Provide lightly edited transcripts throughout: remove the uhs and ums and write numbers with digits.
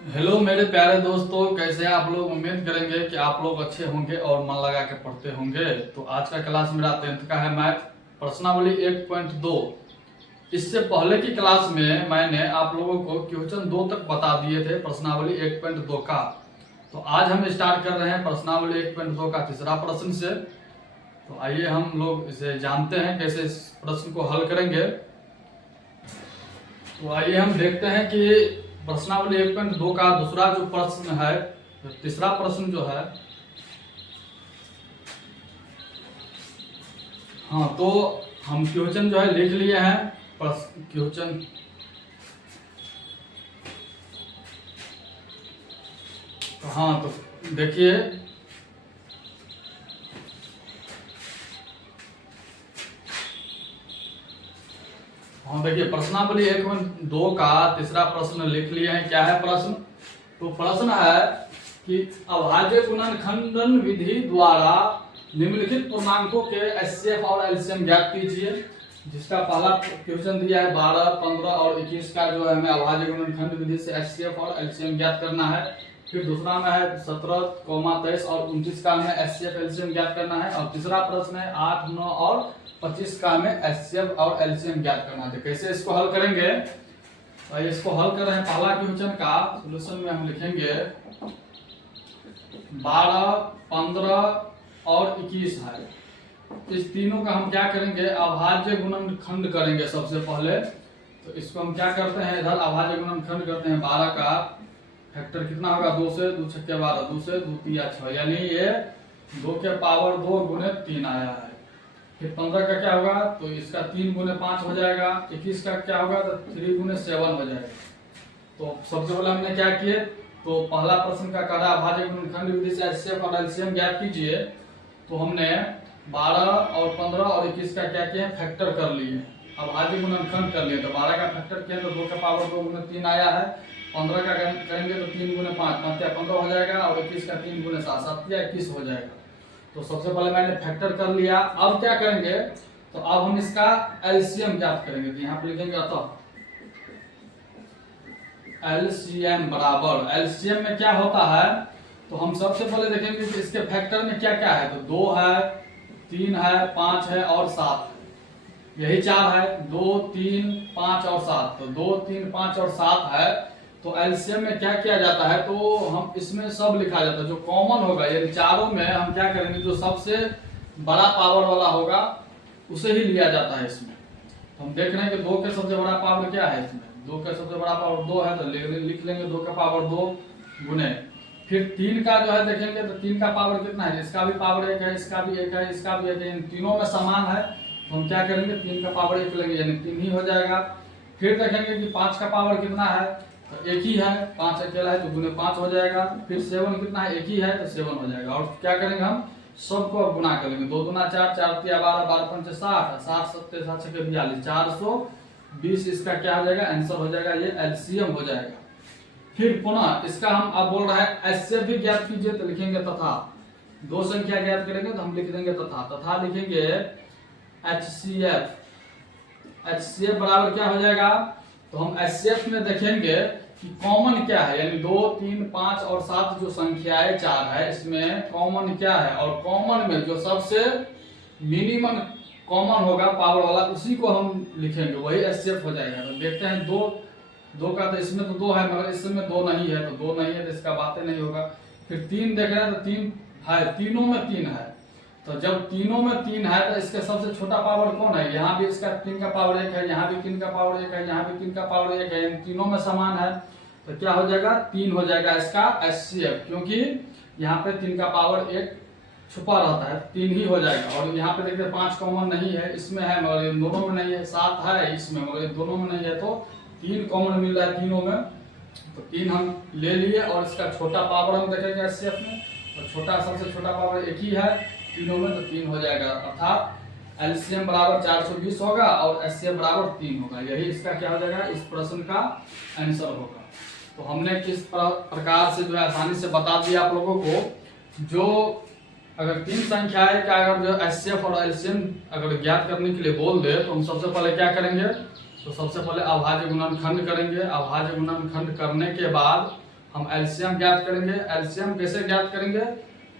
Hello मेरे प्यारे दोस्तों, कैसे हैं आप लोग। उम्मीद करेंगे कि आप लोग अच्छे होंगे और मन लगा के पढ़ते होंगे। तो आज का क्लास मेरा 10th का है मैथ प्रश्नावली 1.2। इससे पहले की क्लास में मैंने आप लोगों को क्वेश्चन 2 तक बता दिए थे प्रश्नावली 1.2 का। तो आज हम स्टार्ट कर रहे हैं प्रश्नावली 1.2 का तीसरा प्रश्न से। तो आइए हम लोग इसे जानते हैं कैसे इस प्रश्न को हल करेंगे। तो आइए हम देखते हैं कि प्रश्नावली 1.2 का दूसरा जो प्रश्न है, तीसरा प्रश्न जो है, हाँ तो हम क्वेश्चन जो है लिख लिए हैं। क्वेश्चन तो हाँ तो देखिए, हाँ देखिए प्रश्नावली 1.2 का तीसरा प्रश्न लिख लिए हैं। क्या है प्रश्न? तो प्रश्न है कि अभाज्य गुणनखंडन विधि द्वारा निम्नलिखित पूर्णांकों के एचसीएफ और एलसीएम ज्ञात कीजिए। जिसका पहला क्वेश्चन दिया है 12, 15 और 21 का जो है हमें अभाज्य गुणनखंड विधि से एचसीएफ और एलसीएम ज्ञात करना है। फिर दूसरा में है 17, 23 और 29 का हमें एचसीएफ एलसीएम ज्ञात करना है। और तीसरा प्रश्न है 8, 9 और 25 का हमें एचसीएफ और एलसीएम ज्ञात करना है। कैसे इसको हल करेंगे? तो इसको हल कर रहे हैं। पहला क्वेश्चन का सॉल्यूशन में हम लिखेंगे 12, 15 और 21 है। इस तीनों का हम क्या करेंगे? अभाज्य गुणनखंड करेंगे सबसे पहले। तो इसको हम क्या करते हैं, इधर अभाज्य गुणनखंड करते हैं। 12 का फैक्टर कितना होगा? 2 से 2 छक्के 12, 2 से 2 तिया 6, यानी ये 2 के पावर 2 गुने 3 आया है। फिर 15 का क्या होगा? तो इसका 3 गुने 5 हो जाएगा। 21 का क्या होगा? तो 3 गुने 7 हो जाएगा। तो सबसे पहले हमने क्या किए, तो पहला प्रश्न का कहा अभाज्य गुणनखंड विधि से एचसीएफ और एलसीएम ज्ञात कीजिए। तो हमने 12 और 15 और 21 का क्या किया? फैक्टर कर लिए, अभाज्य गुणनखंड कर लिए। तो 12 का फैक्टर किया तो 2 का पावर 2 गुने 3 आया है। 15 का करेंगे तो 3 गुने 5, 15 हो जाएगा। और 21 का 3 गुने 7, 7 या 21 हो जाएगा। तो सबसे पहले मैंने फैक्टर कर लिया। अब क्या करेंगे? तो अब हम इसका एलसीएम ज्ञात करेंगे। तो यहाँ पे लिखेंगे अतः एलसीएम बराबर, एलसीएम में क्या होता है, तो हम सबसे पहले देखेंगे कि इसके फैक्टर में क्या क्या है। तो 2 है, 3 है, 5 है और 7 है। यही 4 है, 2, 3, 5 और 7। तो 2, 3, 5 और 7 है। तो एलसीएम में क्या किया जाता है, तो हम इसमें सब लिखा जाता है जो कॉमन होगा। यानी चारों में हम क्या करेंगे, जो सबसे बड़ा पावर वाला होगा उसे ही लिया जाता है इसमें। तो हम देख रहे हैं कि 2 के सबसे बड़ा पावर क्या है इसमें? 2 का सबसे बड़ा पावर 2 है, तो लिख लेंगे 2 का पावर 2 गुने। फिर 3 का जो है देखेंगे तो 3 का पावर कितना है? इसका भी पावर 1 है, इसका भी 1 है, इसका भी 1 है। इन तीनों में समान है। तो हम क्या करेंगे? 3 का पावर 1 लेंगे, यानी 3 ही हो जाएगा। फिर देखेंगे कि 5 का पावर कितना है, तो 1 ही है। 5 अकेला है तो गुने 5 हो जाएगा। फिर 7 कितना है? 1 ही है तो 7 हो जाएगा। और क्या करेंगे? हम सबको अब गुना करेंगे। 2 दूना 4, 4 तिया 12, 12 पंचे 60, 60 सत्ते 7 छक्के 42, 420 इसका क्या हो जाएगा? आंसर हो जाएगा, ये एलसीएम हो जाएगा। फिर पुनः इसका हम अब बोल रहा है एचसीएफ भी ज्ञात कीजिए। तो लिखेंगे तथा, 2 संख्या ज्ञात करेंगे तो हम लिख देंगे तथा लिखेंगे एचसीएफ। एचसीएफ बराबर क्या हो जाएगा? तो हम एचसीएफ में देखेंगे कि कॉमन क्या है, यानी 2, 3, 5 और 7 जो संख्याएं 4 है, इसमें कॉमन क्या है। और कॉमन में जो सबसे मिनिमम कॉमन होगा पावर वाला, उसी को हम लिखेंगे, वही एचसीएफ हो जाएगा। तो देखते हैं 2 का, तो इसमें तो 2 है मगर इसमें 2 नहीं है। तो 2 नहीं है तो इसका बातें नहीं होगा। फिर 3 देख रहे हैं तो 3 है, तीनों में 3 है। तो जब तीनों में 3 है तो इसका सबसे छोटा पावर कौन है? यहाँ भी इसका 3 का पावर 1 है, यहाँ भी 3 का पावर 1 है, यहाँ भी 3 का पावर 1 है। इन तीनों में समान है। तो क्या हो जाएगा? 3 हो जाएगा इसका एचसीएफ, क्योंकि यहाँ पे 3 का पावर 1 छुपा रहता है, 3 ही हो जाएगा। और यहाँ पे देखते हैं 5 कॉमन नहीं है, इसमें है मगर इन दोनों में नहीं है। 7 है इसमें मगर इन दोनों में नहीं है। तो 3 कॉमन मिल रहा है तीनों में। तो 3 हम ले लिए। और इसका छोटा पावर हम देखेंगे एचसीएफ में, तो छोटा सबसे छोटा पावर 1 ही है तीनों में, तो 3 हो जाएगा। अर्थात एलसीएम बराबर 420 होगा और एचसीएफ बराबर 3 होगा। यही इसका क्या हो जाएगा? इस प्रश्न का आंसर होगा। तो हमने किस प्रकार से जो है आसानी से बता दिया आप लोगों को। जो अगर 3 संख्याएं का अगर जो एचसीएफ और एलसीएम अगर ज्ञात करने के लिए बोल दे, तो हम सबसे पहले क्या करेंगे? तो सबसे पहले अभाज्य गुणनखंड करेंगे। अभाज्य गुणनखंड करने के बाद हम एलसीएम ज्ञात करेंगे। एलसीएम कैसे ज्ञात करेंगे,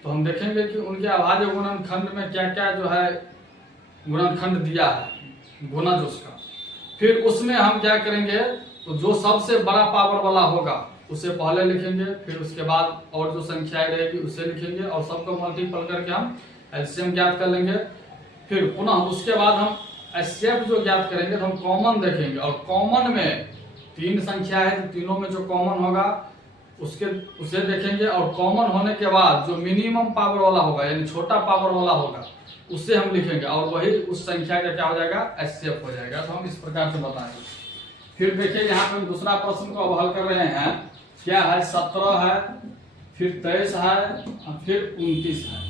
तो हम देखेंगे कि उनके अभाज्य गुणनखंड में क्या क्या जो है गुणनखंड दिया है, गुणज उसका। फिर उसमें हम क्या करेंगे, तो जो सबसे बड़ा पावर वाला होगा उसे पहले लिखेंगे, फिर उसके बाद और जो संख्याएं रहेगी उसे लिखेंगे और सबको मल्टीपल करके हम एलसीएम ज्ञात कर लेंगे। फिर पुनः उसके बाद हम एचसीएफ जो ज्ञात करेंगे तो हम कॉमन देखेंगे, और कॉमन में 3 संख्या है तो तीनों में जो कॉमन होगा उसे देखेंगे, और कॉमन होने के बाद जो मिनिमम पावर वाला होगा यानी छोटा पावर वाला होगा उसे हम लिखेंगे, और वही उस संख्या का क्या हो जाएगा, एचसीएफ हो जाएगा। तो हम इस प्रकार से बताएंगे। फिर देखिए यहाँ पे दूसरा प्रश्न को अब हल कर रहे हैं। क्या है, 17 है, फिर 23 है, और फिर 29 है।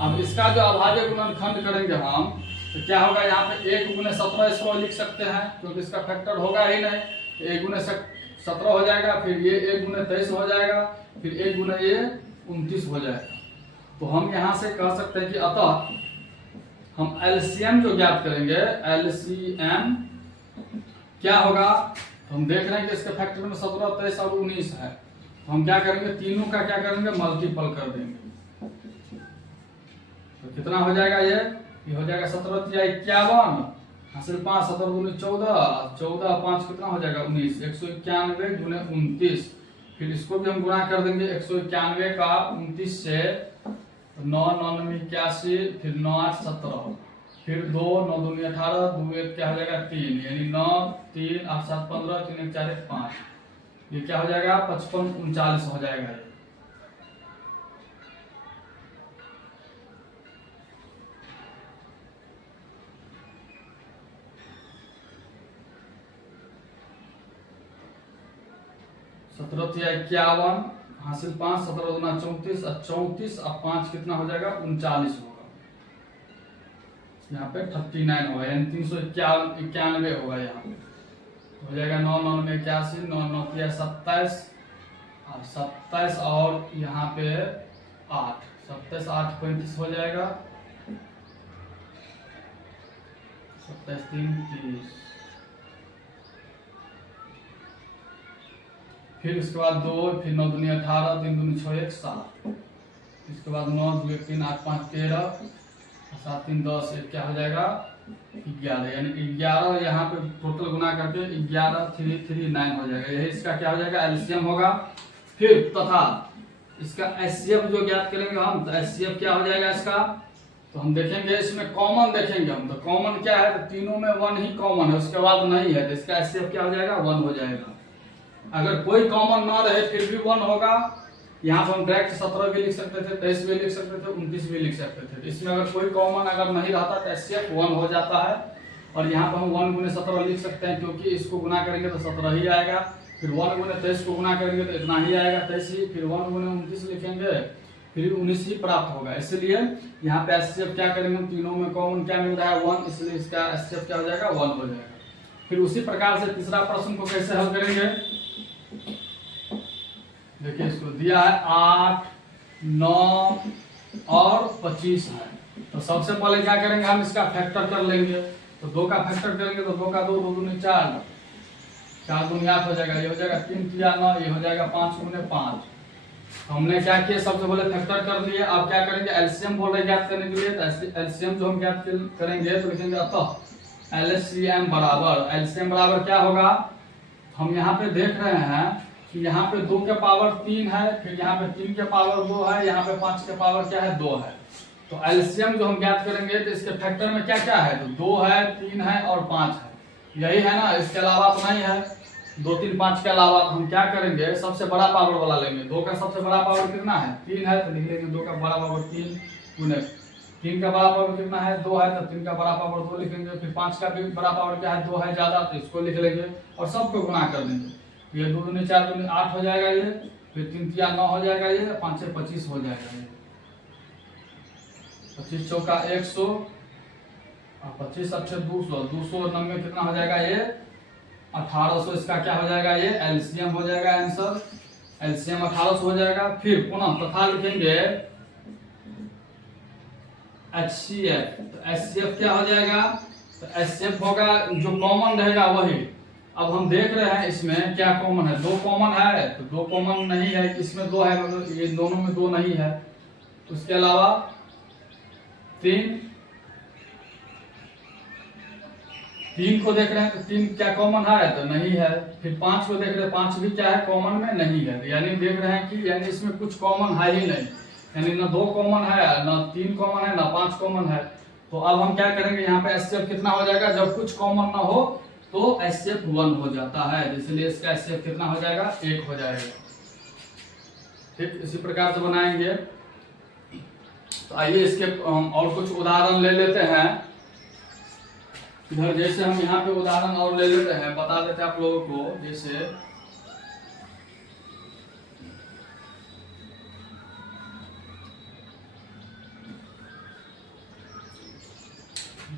अब इसका जो अभाज्य गुणनखंड करेंगे हम, तो क्या होगा, यहाँ पे 1 गुने 17 इसको लिख सकते हैं क्योंकि इसका फैक्टर होगा ही नहीं। 1 गुने 17 हो जाएगा, फिर ये 1 गुने 23 हो जाएगा, फिर 1 गुने ये 29 हो जाएगा। तो हम यहाँ से कह सकते हैं कि अतः हम एलसीएम जो ज्ञात करेंगे, एलसीएम क्या होगा, तो हम देख रहे हैं कि इसके फैक्टर में 17, 23 और 19 है। तो हम क्या करेंगे, तीनों का क्या करेंगे, मल्टीपल कर देंगे। तो कितना हो जाएगा, ये हो जाएगा 17 × 51 हासिल 5, 17 × 14, 14 5 कितना हो जाएगा 19, 191 × 29। फिर इसको भी हम गुणा कर देंगे, 191 का 29 से 9 9 9 81, फिर 9 8 17, फिर 2 9 2 18, 2 1 क्या हो जाएगा 3, यानी 9 3 8 7 15, 3 1 4 1 5, ये क्या हो जाएगा 55 39 हो जाएगा ये। सत्रह 51 हासिल 5, 17 दूना 34, और 34 और 5 कितना हो जाएगा 39 होगा। यहाँ पे 39 होगा, यानी 391 होगा। यहाँ पे हो जाएगा 9 9 में 81, 9 9 27, और 27 और यहाँ पे 8, 27 8 35 हो जाएगा, 27 3 30। फिर उसके बाद 2, फिर 9 दूनी 18, 3 दूनी 6 1 7, इसके बाद 9 2 1 3 8 5 13, 7 3 10, ये क्या हो जाएगा 11, यानी 11 यहाँ पे टोटल गुना करके 11 3 3 9 हो जाएगा। यही इसका क्या हो जाएगा, एलसीएम होगा। फिर तथा इसका एचसीएफ जो ज्ञात करेंगे हम, तो एचसीएफ क्या हो जाएगा इसका, तो हम देखेंगे इसमें कॉमन देखेंगे हम, तो कॉमन क्या है, तो तीनों में 1 ही कॉमन है, उसके बाद नहीं है, तो इसका एचसीएफ क्या हो जाएगा 1 हो जाएगा। अगर कोई कॉमन ना रहे फिर भी 1 होगा। यहाँ पर हम डायरेक्ट 17 भी लिख सकते थे, 23 भी लिख सकते थे, 29 भी लिख सकते थे। इसमें अगर कोई कॉमन अगर नहीं रहता तो एचसीएफ 1 हो जाता है। और यहाँ पर हम 1 गुने 17 लिख सकते हैं क्योंकि इसको गुना करेंगे तो 17 ही आएगा। फिर 1 गुने 23 को गुना करेंगे तो इतना ही आएगा 23 ही। फिर 1 गुने 29 लिखेंगे फिर 19 ही प्राप्त होगा। इसलिए यहाँ पे एचसीएफ क्या करेंगे, तीनों में कॉमन क्या मिल रहा है 1, इसलिए इसका एचसीएफ क्या हो जाएगा 1 हो जाएगा। फिर उसी प्रकार से तीसरा प्रश्न को कैसे हल करेंगे, देखिए इसको दिया है 8 9 और 25 है। तो सबसे पहले क्या करेंगे, हम इसका फैक्टर कर लेंगे। तो 2 का फैक्टर करेंगे तो 2 का 2 2 दूनी 4, 4 दूनी 8 हो जाएगा, ये हो जाएगा 3 3 9, ये हो जाएगा 5 गुने 5। हमने क्या किया, सबसे पहले फैक्टर कर लिए। अब क्या करेंगे, एलसीएम बोल रहे ज्ञात करने के लिए। तो एलसीएम जो हम ज्ञात करेंगे तो लिखेंगे अतः एलसीएम बराबर, एलसीएम बराबर क्या होगा, हम यहाँ पे देख रहे हैं कि यहाँ पे 2 के पावर 3 है, फिर यहाँ पे 3 के पावर 2 है, यहाँ पे 5 के पावर क्या है 2 है। तो एलसीएम जो हम ज्ञात करेंगे तो इसके फैक्टर में क्या क्या है, तो 2 है 3 है और 5 है, यही है ना, इसके अलावा तो नहीं है। 2 3 5 के अलावा हम क्या करेंगे, सबसे बड़ा पावर वाला लेंगे। 2 का सबसे बड़ा पावर कितना है 3 है, तो लिख लेंगे 2 का बड़ा पावर 3 गुने 3 का बड़ा पावर कितना है 2 है, तो 3 का बड़ा पावर 2 लिखेंगे। फिर 5 का भी बड़ा पावर क्या है 2 है ज्यादा, तो इसको लिख लेंगे और सबको गुना कर देंगे। ये 2 दूनी 4 दूनी 8 हो जाएगा ये, फिर 3 3 9 हो जाएगा ये, 5 से 25 हो जाएगा ये, 25 चौका 100 और 25 अच्छे 200, 290 कितना हो जाएगा ये 1800। इसका क्या हो जाएगा ये एलसीएम हो जाएगा, आंसर एलसीएम 1800 हो जाएगा। फिर पुनः तथा लिखेंगे एचसीएफ, तो एचसीएफ क्या हो जाएगा, तो एचसीएफ होगा जो कॉमन रहेगा वही, अब हम देख रहे हैं इसमें क्या कॉमन है, दो कॉमन है, तो दो कॉमन नहीं है, इसमें दो है मतलब ये दोनों में दो नहीं है। उसके अलावा तीन, तीन को देख रहे हैं तो तीन क्या कॉमन है, तो नहीं है। फिर पांच को देख रहे हैं, पांच भी क्या है, कॉमन में नहीं है। यानी देख रहे हैं कि यानी इसमें कुछ कॉमन है ही नहीं, यानी ना दो कॉमन है, ना तीन कॉमन है, ना पांच कॉमन है। तो अब हम क्या करेंगे, यहाँ पे एचसीएफ कितना हो जाएगा, जब कुछ कॉमन ना हो तो एचसीएफ 1 हो जाता है, इसलिए इसका एचसीएफ कितना हो जाएगा, 1 हो जाएगा। ठीक इसी प्रकार से बनाएंगे। तो आइए इसके हम और कुछ उदाहरण ले लेते हैं इधर। जैसे हम यहाँ पे उदाहरण और ले लेते हैं, बता देते हैं आप लोगों को।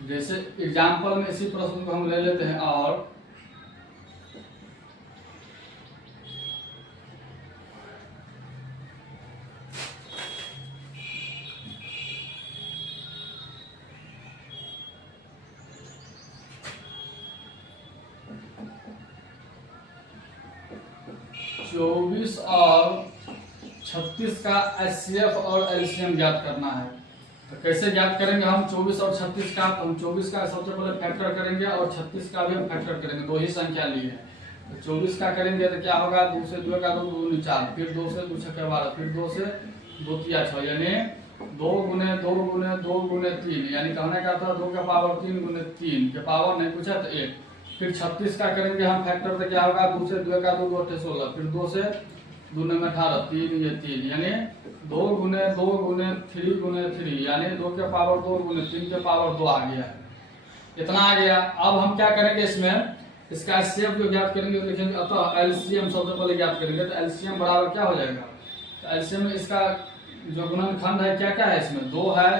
जैसे एग्जाम्पल में इसी प्रश्न को हम ले लेते हैं। और चौबीस और 36 का एचसीएफ और एलसीएम ज्ञात करना है। तो कैसे ज्ञात करेंगे हम 24 और 36 का, तो हम 24 का सबसे पहले फैक्टर करेंगे और 36 का भी हम फैक्टर करेंगे, दो ही संख्या ली है। तो 24 का करेंगे तो क्या होगा, 2 से 2 का 2 दूनी 4, फिर 2 से 2 छक्के 12, फिर 2 से 2 तिया 6, यानी 2 गुने 2 गुने 2 गुने 3, यानी कहने का था 2 का पावर 3 गुने 3 के पावर नहीं पूछा तो 1। फिर 36 का करेंगे हम फैक्टर तो क्या होगा, 2 से 2 का 2 2 8 16, फिर 2 से 2 में 18, 3 ये 3, यानी 2 गुने 2 गुने 3 गुने 3, यानी 2 के पावर 2 गुने 3 के पावर 2 आ गया है, इतना आ गया। अब हम क्या करेंगे, इसमें इसका एचसीएफ जो ज्ञात करेंगे तो लिखेंगे, अतः एलसीएम सबसे पहले ज्ञात करेंगे। तो एलसीएम बराबर क्या हो जाएगा, तो एलसीएम में इसका जो गुणनखंड है क्या क्या है, इसमें 2 है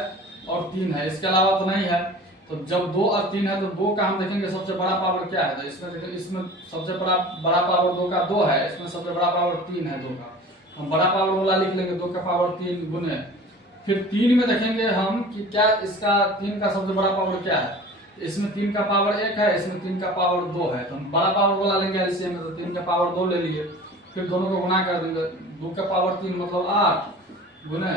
और 3 है, इसके अलावा तो नहीं है। तो जब 2 और 3 है तो 2 का हम देखेंगे सबसे बड़ा पावर क्या है, तो इसमें सबसे बड़ा पावर 2 का 2 है, इसमें सबसे बड़ा पावर 3 है 2 का, हम बड़ा पावर वाला लिख लेंगे, 2 का पावर 3 गुने। फिर 3 में देखेंगे हम कि क्या इसका 3 का सबसे बड़ा पावर क्या है, इसमें 3 का पावर 1 है, इसमें 3 का पावर 2 है, तो हम बड़ा पावर वाला लेंगे एलसीएम में, तो 3 का पावर 2 ले लिए। फिर दोनों को गुणा कर देंगे, 2 का पावर 3 मतलब 8 गुने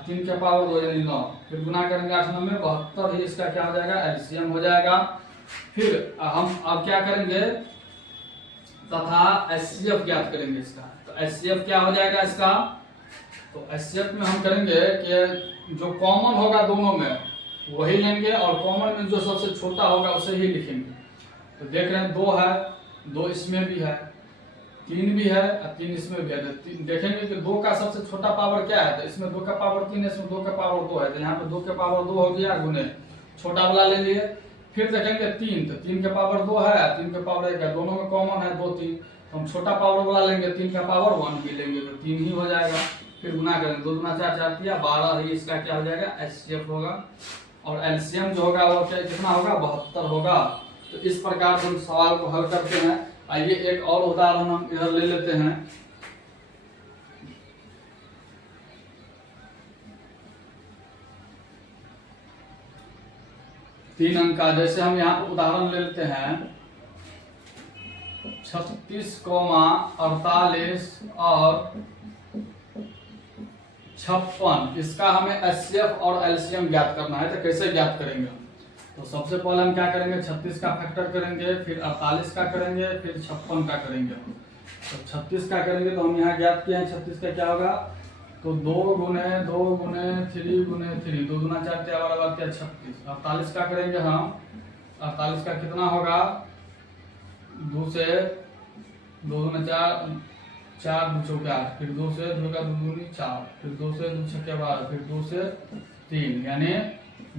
3 के पावर 2 यानी 9, फिर गुना करेंगे 8 9 में 72 ही इसका क्या हो जाएगा, एलसीएम हो जाएगा। फिर हम अब क्या करेंगे, तथा एचसीएफ ज्ञात करेंगे इसका। तो एचसीएफ क्या हो जाएगा इसका, तो एचसीएफ में हम करेंगे कि जो कॉमन होगा दोनों में वही लेंगे, और कॉमन में जो सबसे छोटा होगा उसे ही लिखेंगे। तो देख रहे हैं 2 है, 2 इसमें भी है, 3 भी है और 3 इसमें भी है। तो देखेंगे कि 2 का सबसे छोटा पावर क्या है, तो इसमें 2 का पावर 3 है, इसमें 2 का पावर 2 है, तो यहाँ पे 2 के पावर 2 हो गया गुने छोटा वाला ले लिए। फिर देखेंगे 3, तो 3 के पावर 2 है, 3 के पावर 1 है, दोनों में कॉमन है 2 3, तो हम छोटा पावर वाला लेंगे, 3 का पावर 1 भी लेंगे, तो 3 ही हो जाएगा। फिर गुना करेंगे, 2 गुना 4 4 दिया 12 ही इसका क्या हो जाएगा, एचसीएफ होगा। और एलसीएम जो होगा वो क्या कितना होगा, 72 होगा। तो इस प्रकार से हम सवाल को हल करते हैं। आइए एक और उदाहरण हम इधर ले लेते हैं। तीन अंक का, जैसे हम यहाँ पर उदाहरण ले लेते हैं 36, 48 और 56, इसका हमें एचसीएफ और एलसीएम ज्ञात करना है। तो कैसे ज्ञात करेंगे, तो सबसे पहले हम क्या करेंगे, 36 का फैक्टर करेंगे, फिर 48 का करेंगे, फिर 56 का करेंगे। तो 36 का करेंगे तो हम यहाँ ज्ञात किए हैं, 36 का क्या होगा, तो 2 गुने 2 गुने 3 गुने 3, 2 गुना 4 4 12 36। 48 का करेंगे हम, 48 का कितना होगा, 2 से 2 गुना 4 4 2 चौके 8, फिर 2 से 2 का 2 दूनी 4, फिर 2 से 2 छक्के 12, फिर 2 से 3, यानी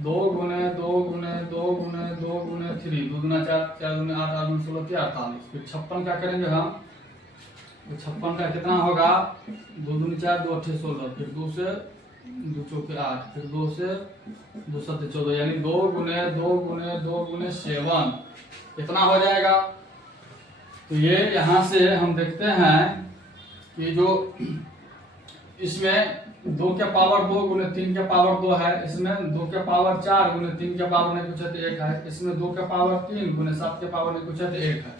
2 गुने 2 गुने 2 गुने 2 गुने 3, 2 गुना 4 4 गुने 8 8 गुने 16 48। फिर 56 का करेंगे हम, तो 56 का कितना होगा, 2 दूनी 4 2 8 16, फिर 2 से 2 चौके 8, फिर 2 से 2 7 14, यानी 2 गुने 2 गुने 2 गुने 7, इतना हो जाएगा। तो ये यहाँ से हम देखते हैं कि जो इसमें 2 के पावर 2 गुने 3 के पावर 2 है, इसमें 2 के पावर 4 गुने 3 के पावर नहीं पूछे तो 1 है, इसमें 2 के पावर 3 गुने 7 के पावर नहीं पूछे तो 1 है।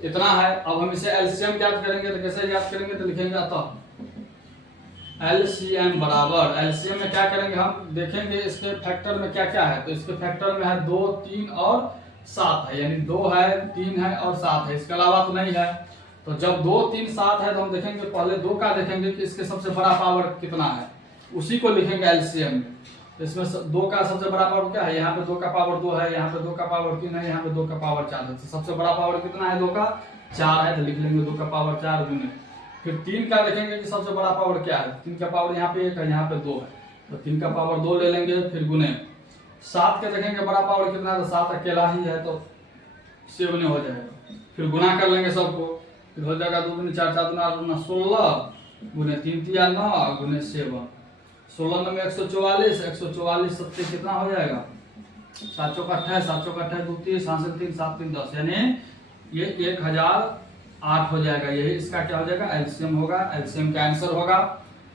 इतना है। अब हम इसे एलसीएम ज्ञात करेंगे तो कैसे ज्ञात करेंगे, तो लिखेंगे अतः एलसीएम बराबर, एलसीएम में क्या करेंगे हम देखेंगे इसके फैक्टर में क्या क्या है। तो इसके फैक्टर में है 2, 3 और 7 है, यानी 2 है, 3 है और 7 है, इसके अलावा तो नहीं है। तो जब 2, 3, 7 है तो हम देखेंगे पहले 2 का देखेंगे कि इसके सबसे बड़ा पावर कितना है, उसी को लिखेंगे एलसीएम में। तो इसमें 2 का सबसे बड़ा पावर क्या है, यहाँ पे 2 का पावर 2 है, यहाँ पे 2 का पावर 3 है, यहाँ पे 2 का पावर 4 है। तो सबसे बड़ा पावर कितना है, 2 का 4 है, तो लिख लेंगे 2 का पावर 4 गुने। फिर 3 का देखेंगे कि सबसे बड़ा पावर क्या है, 3 का पावर यहाँ पे 1 है, यहाँ पे 2 है, तो 3 का पावर 2 ले लेंगे, फिर गुने। 7 का देखेंगे बड़ा पावर कितना है, तो 7 अकेला ही है, तो 7 हो जाएगा। फिर गुना कर लेंगे सबको, फिर हो जाएगा 2 दूनी 4, 4 दूनी 8 दूना 16 गुने 3 3 9 गुने 7, 16 में 144, 144 सबसे कितना हो जाएगा, 7 चौका 28, 7 चौका 28 2 3 7 से 3 7 3 10, यानी ये 1008 हो जाएगा। यही इसका क्या हो जाएगा, एलसीएम होगा, एलसीएम का आंसर होगा।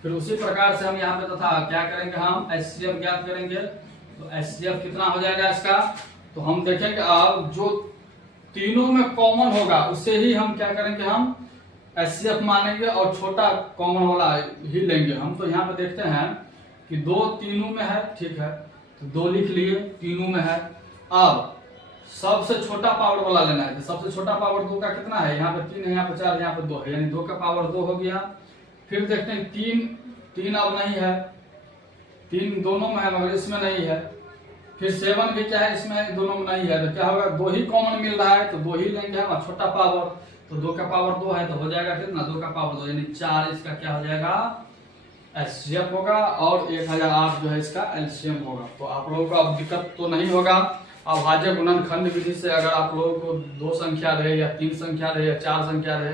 फिर उसी प्रकार से हम यहाँ पे तथा क्या करेंगे, हम एचसीएफ ज्ञात करेंगे। तो एचसीएफ कितना हो जाएगा इसका, तो हम देखेंगे अब जो तीनों में कॉमन होगा उससे ही हम क्या करेंगे, हम एचसीएफ मानेंगे और छोटा कॉमन वाला ही लेंगे हम। तो यहाँ पे देखते हैं कि 2 तीनों में है, ठीक है, तो 2 लिख लिए, तीनों में है। अब सबसे छोटा पावर वाला लेना है, तो सबसे छोटा पावर 2 का कितना है, यहाँ पे 3 है, यहाँ पे 4 है, यहाँ पे 2 है, यानी 2 का पावर 2 हो गया। फिर देखते हैं 3 अब नहीं है, 3 दोनों में है मगर इसमें नहीं है। फिर 7 भी क्या है, इसमें दोनों में नहीं है, तो क्या होगा, 2 ही कॉमन मिल रहा है, तो 2 ही लेंगे हम, छोटा पावर। तो 2 का पावर 2 है, तो हो जाएगा कितना, 2 का पावर 2 यानी 4, इसका क्या हो जाएगा, एचसीएफ होगा। और 1008 जो है इसका एलसीएम होगा। तो आप लोगों को अब दिक्कत तो नहीं होगा। अभाज्य गुणनखंड विधि से अगर आप लोगों को 2 संख्या रहे या 3 संख्या रहे या 4 संख्या रहे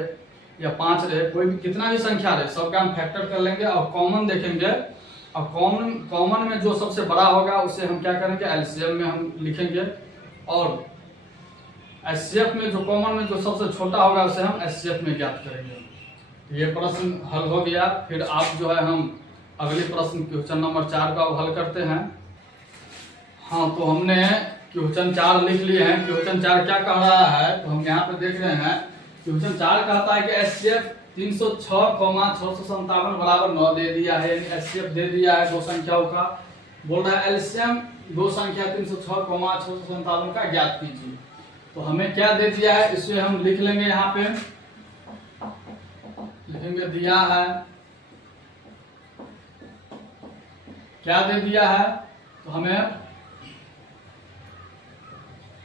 या 5 रहे, कोई भी कितना भी संख्या रहे, सबका हम फैक्टर कर लेंगे और कॉमन देखेंगे। अब कॉमन में जो सबसे बड़ा होगा उसे हम क्या करेंगे, एलसीएम में हम लिखेंगे, और एचसीएफ में जो कॉमन में जो सबसे छोटा होगा उसे हम एचसीएफ में ज्ञात करेंगे। ये प्रश्न हल हो गया। फिर आप जो है हम अगले प्रश्न क्वेश्चन नंबर 4 का हल करते हैं। हाँ, तो हमने क्वेश्चन 4 लिख लिए हैं। क्वेश्चन 4 क्या कह रहा है, तो हम यहाँ पे देख रहे हैं। क्वेश्चन 4 कहता है कि एचसीएफ 306,657 बराबर 9 दे दिया है, यानी एचसीएफ दे दिया है 2 संख्याओं का। बोल रहा है एलसीएम 2 संख्या 306,657 का ज्ञात कीजिए। तो हमें क्या दे दिया है, इसे हम लिख लेंगे, यहाँ पे लिखेंगे, दिया है, क्या दे दिया है, तो हमें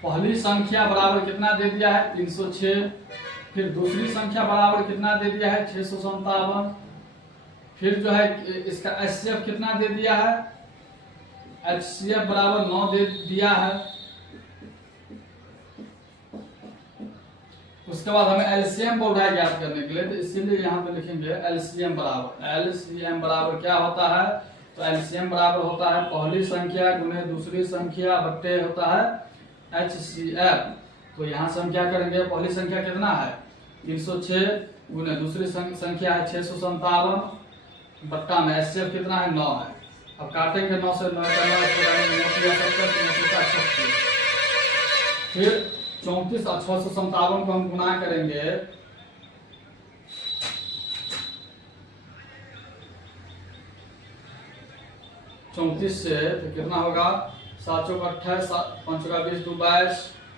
पहली संख्या बराबर कितना दे दिया है, 306। फिर दूसरी संख्या बराबर कितना दे दिया है, 657। फिर जो है इसका एचसीएफ कितना दे दिया है, एचसीएफ बराबर 9 दे दिया है। उसके बाद हमें एलसीएम बोल रहा है ज्ञात करने के लिए, तो इसीलिए यहाँ पे लिखेंगे एलसीएम बराबर, एलसीएम बराबर क्या होता है, तो एलसीएम बराबर होता है पहली संख्या गुने दूसरी संख्या बट्टे होता है एचसीएफ। तो यहाँ से हम क्या करेंगे, पहली संख्या कितना है 306 गुने दूसरी संख्या है 657 बट्टा में एचसीएफ कितना है 9 है। अब काटेंगे 9 से 9 का 9 फिर 34 और 657 को हम गुना करेंगे, चौंतीस से, तो कितना होगा, 7 चौक 28, 5 चौका 20, 2 22,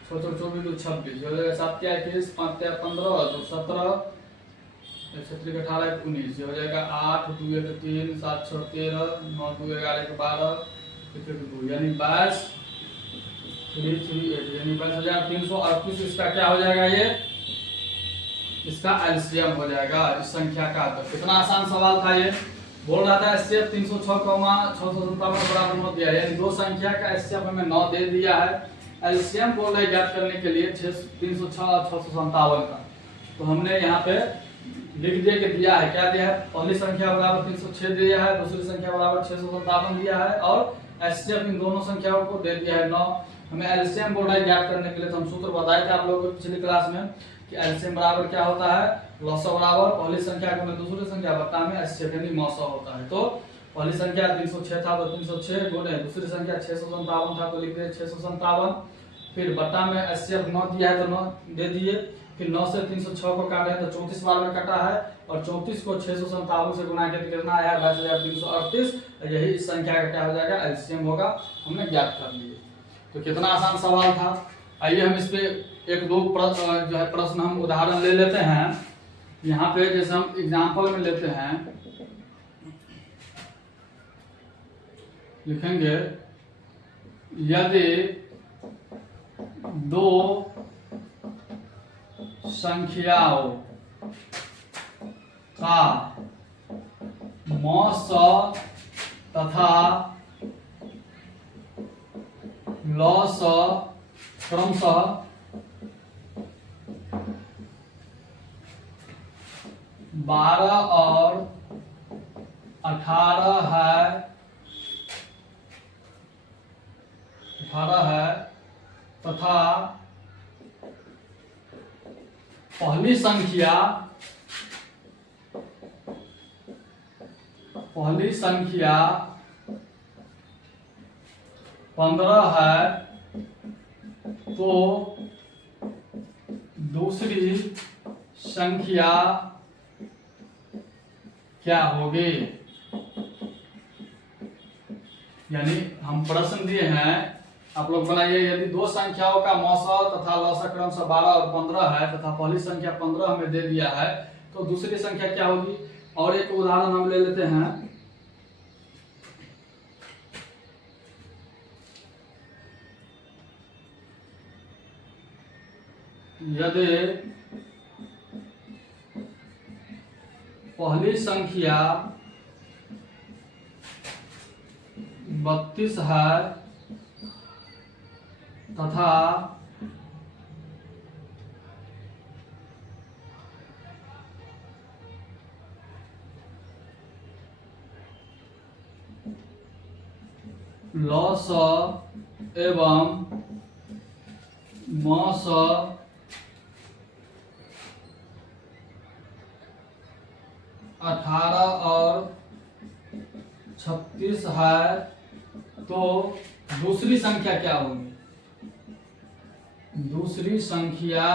6 चौक 24, 2 26, हो जाएगा 7 या 21, 5 या 15, 2 17, 1 18 19, हो जाएगा 8 2 1 3, 7 6 13, 9 2 11 12, 2 यानी 22 3 3 8 यानी 22,338। इसका क्या हो जाएगा, ये इसका एलसीएम हो जाएगा इस संख्या का। तो कितना आसान सवाल था ये। बोल रहा था एचसीएफ 306,657 बराबर 9 दिया है, यानी 2 संख्या का एचसीएफ हमें 9 दे दिया है। एलसीएम बोल रहे ज्ञात करने के लिए 306 और 657 का। तो हमने यहाँ पे लिख दिया कि दिया है, क्या दिया है, पहली संख्या बराबर 306 दिया है, दूसरी संख्या बराबर 657 दिया है, और एचसीएफ इन दोनों संख्याओं को दे दिया है 9। हमें एलसीएम बोल रहा है ज्ञात करने के लिए, तो हम सूत्र बताए थे आप लोगों को पिछली क्लास में कि एलसीएम बराबर क्या होता है, लॉसा बराबर पहली संख्या गुने दूसरी संख्या बट्टा में एचसीएफ यानी 900 होता है। तो पहली संख्या 306 था, तो 306 गुने दूसरी संख्या 657 था, तो लिख दिए 657। फिर बट्टा में एचसीएफ 9 दिया है, तो 9 दे दिए। फिर 9 से 306 को काटे तो 34 बार में कटा है, और 34 को 657 से गुना करके कितना आया 22,338। यही इस संख्या का क्या हो जाएगा, एलसीएम होगा। हमने ज्ञात कर लिए। तो कितना आसान सवाल था। आइए हम इस पे एक दो जो है प्रश्न हम उदाहरण ले लेते हैं। यहाँ पे जैसे हम एग्जाम्पल में लेते हैं, लिखेंगे यदि दो संख्याओं का मौस तथा लॉस क्रमशः 12 और 18 है तथा पहली संख्या 15 है, तो दूसरी संख्या क्या होगी। यानी हम प्रश्न दिए हैं, आप लोग बनाइए। यदि दो संख्याओं का मौसा तथा लौसा क्रमशः 12 और 15 है तथा पहली संख्या 15 हमें दे दिया है, तो दूसरी संख्या क्या होगी। और एक उदाहरण हम ले लेते हैं। यदि पहली संख्या 32 है तथा लॉस एवं मौस 18 और 36 है, तो दूसरी संख्या क्या होगी। दूसरी संख्या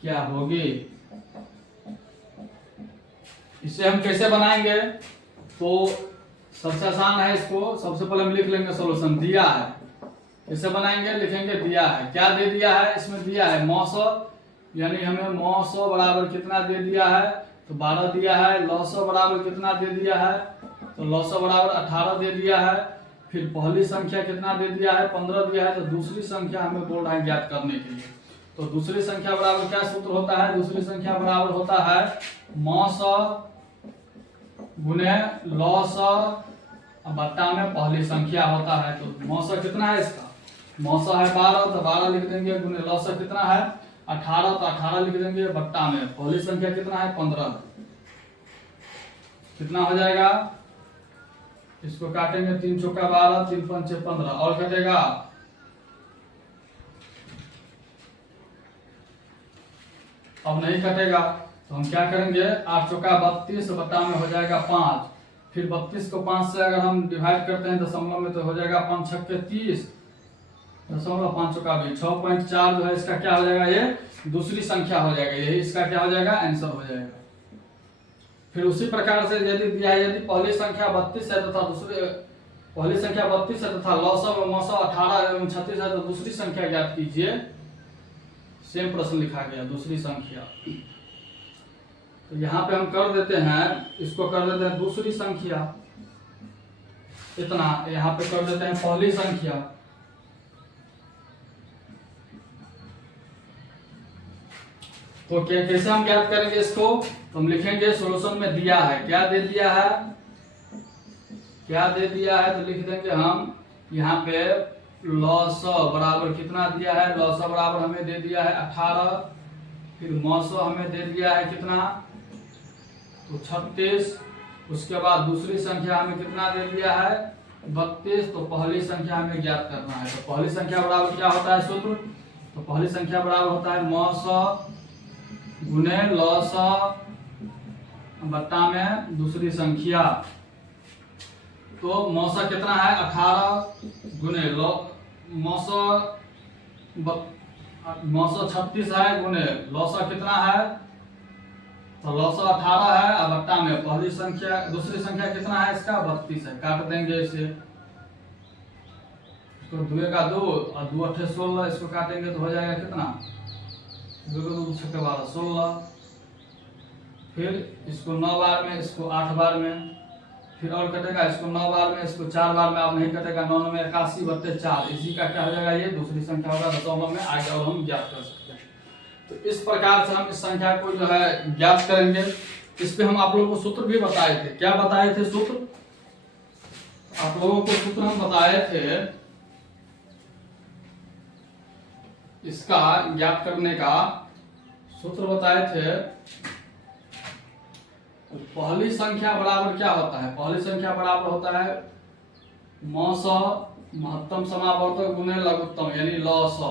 क्या होगी। इसे हम कैसे बनाएंगे, तो सबसे आसान है। इसको सबसे पहले हम लिख लेंगे सोल्यूशन। दिया है, इसे बनाएंगे, लिखेंगे दिया है। क्या दे दिया है, इसमें दिया है मौसो, यानी हमें मौसो बराबर कितना दे दिया है, तो 12 दिया है। लौसो बराबर कितना दे दिया है, तो लौसो बराबर 18 दे दिया है। फिर पहली संख्या कितना दे दिया है, 15 दिया है। तो दूसरी संख्या हमें बोल रहा है ज्ञात करने के लिए। तो दूसरी संख्या बराबर क्या सूत्र होता है, दूसरी संख्या बराबर होता है मौसो गुने लौसो बट्टा में पहली संख्या होता है। तो मौसो कितना है इसका, मौसो है 12, तो 12 लिख देंगे, गुने लौसो कितना है 18, तो 18 लिख देंगे, बट्टा में पहली संख्या कितना है 15। कितना हो जाएगा, इसको काटेंगे 3 चौका 12, 3 पंचे 15, और कटेगा अब नहीं कटेगा। तो हम क्या करेंगे, 8 चौका 32, बट्टा में हो जाएगा 5। फिर 32 को 5 से अगर हम डिवाइड करते हैं दशमलव में, तो हो जाएगा 5 छक्के 30, दशमलव 5 चौका 20, 6.4 जो है इसका क्या हो जाएगा, ये दूसरी संख्या हो जाएगा। यही इसका क्या हो जाएगा, आंसर हो जाएगा। फिर उसी प्रकार से यदि दिया है, यदि पहली संख्या 32 है तथा दूसरी पहली संख्या 32 है तथा लौसो व मौसो 18 एवं 36 है, तो दूसरी संख्या ज्ञात कीजिए। सेम प्रश्न लिखा गया, दूसरी संख्या। तो यहाँ पे हम कर देते हैं, इसको कर देते हैं दूसरी संख्या, इतना यहाँ पे कर देते हैं पहली संख्या। तो क्या कैसे हम ज्ञात करेंगे इसको, तो हम लिखेंगे सॉल्यूशन में दिया है, क्या दे दिया है, क्या दे दिया है, तो लिख देंगे हम यहाँ पे लौसो बराबर कितना दिया है, लौसो बराबर हमें दे दिया है 18, फिर मौसो हमें दे दिया है कितना, तो 36। उसके बाद दूसरी संख्या हमें कितना दे दिया है 32, तो पहली संख्या हमें ज्ञात करना है। तो पहली संख्या बराबर क्या होता है सूत्र, तो पहली संख्या बराबर होता है मौसो गुने लौसो बट्टा में दूसरी संख्या। तो मौसो कितना है 18 गुने मौसो 936 है गुने लौसा कितना है, तो लौसा 18 है। अब बट्टा में पहली संख्या दूसरी संख्या कितना है इसका 32 है। काट देंगे इसे, इसको 2 का 2 और 2 8 16, इसको काटेंगे तो हो जाएगा कितना 2 को 2 6 12 16। फिर इसको 9 बार में, इसको 8 बार में, फिर और कटेगा इसको 9 बार में, इसको 4 बार में। अब नहीं कटेगा 9 में 81/4, इसी का क्या हो जाएगा ये दूसरी संख्या होगा दशमलव में आगे, और हम ज्ञात कर सकते हैं। तो इस प्रकार से हम इस संख्या को जो है ज्ञात करेंगे। इस पे हम आप लोगों को सूत्र भी बताए थे। क्या बताए थे सूत्र? आप लोगों को सूत्र हम बताए थे इसका ज्ञात करने का सूत्र बताए थे। तो पहली संख्या बराबर क्या होता है? पहली संख्या बराबर होता है मौसा महत्तम समावर्तक गुने लघुत्तम यानी लौसा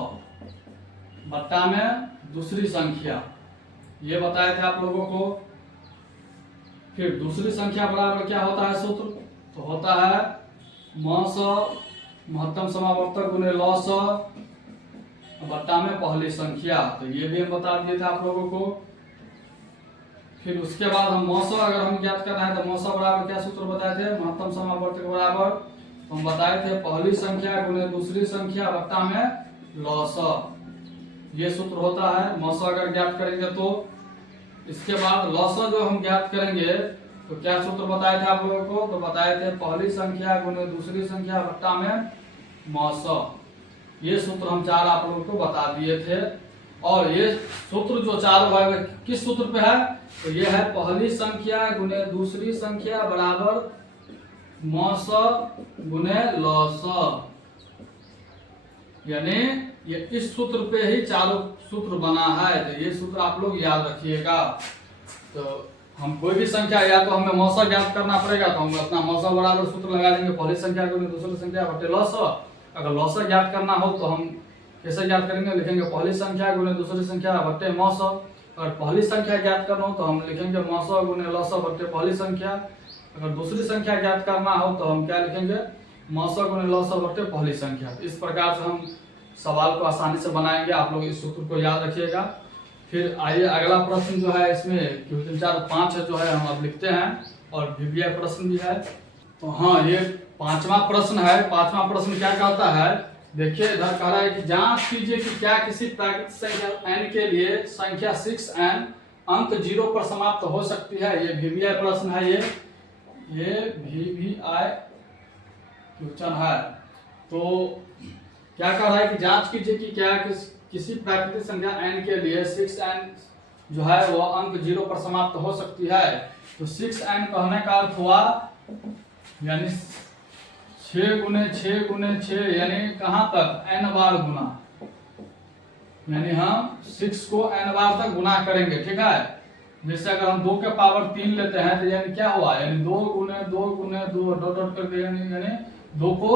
बट्टा में दूसरी संख्या, ये बताए थे आप लोगों को। फिर दूसरी संख्या बराबर क्या होता है सूत्र? तो होता है मौसा महत्तम समावर्तक गुने लौसा बट्टा में पहली संख्या, तो ये भी हम बता दिए थे आप लोगों को। फिर उसके बाद हम मौसा अगर हम ज्ञात करना है तो मौसा बराबर क्या सूत्र बताए थे? महत्तम समावर्तक बराबर, तो हम बताए थे पहली संख्या गुने दूसरी संख्या बट्टा में लौसा, ये सूत्र होता है मौसा अगर ज्ञात करेंगे तो। इसके बाद लौसा जो हम ज्ञात करेंगे तो क्या सूत्र बताए थे आप लोगों को? तो बताए थे पहली संख्या गुने दूसरी संख्या बट्टा में मौसा, ये सूत्र हम चार आप लोगों को बता दिए थे। और ये सूत्र जो चारों है किस सूत्र पे है? तो ये है पहली संख्या गुने दूसरी संख्या बराबर मौसा गुने लौसा, यानी ये इस सूत्र पे ही चारों सूत्र बना है। तो ये सूत्र आप लोग याद रखिएगा। तो हम कोई भी संख्या या तो हमें मौसा ज्ञात करना पड़ेगा तो हम अपना मौसा बराबर सूत्र लगा देंगे पहली संख्या गुने दूसरी संख्या बटे लौसा। अगर लौसा ज्ञात करना हो तो हम कैसे ज्ञात करेंगे? लिखेंगे पहली संख्या गुने दूसरी संख्या बटे मौसा। अगर पहली संख्या ज्ञात करना हो तो हम लिखेंगे मौसा गुने लौसा बटे पहली संख्या। अगर दूसरी संख्या ज्ञात करना हो तो हम क्या लिखेंगे? मौसा गुने लौसा बटे पहली संख्या। इस प्रकार से हम सवाल को आसानी से बनाएंगे, आप लोग इस सूत्र को याद रखिएगा। फिर आइए अगला प्रश्न जो है इसमें क्योंकि 3 4 5 है जो है हम अब लिखते हैं, और VBI प्रश्न भी है। तो हाँ, ये 5वां प्रश्न है। 5वां प्रश्न क्या कहता है? देखिए इधर कह रहा है कि जांच कीजिए कि क्या किसी प्राकृतिक संख्या n के लिए संख्या 6n अंक 0 पर समाप्त हो सकती है। ये VBI प्रश्न है, ये VBI क्वेश्चन है। तो क्या कह रहा है कि जांच कीजिए कि क्या किसी प्राकृतिक संख्या n के लिए 6n जो है वो अंक 0 पर समाप्त हो सकती है। तो 6n कहने का अर्थ हुआ यानी 6 गुने 6 गुने 6 यानी कहां तक? n बार गुना, यानी हम 6 को n बार तक गुना करेंगे। ठीक है, जैसे अगर हम 2 के पावर 3 लेते हैं तो यानी क्या हुआ? यानी 2 गुने 2 गुने 2 डॉट डॉट करके यानी 2 को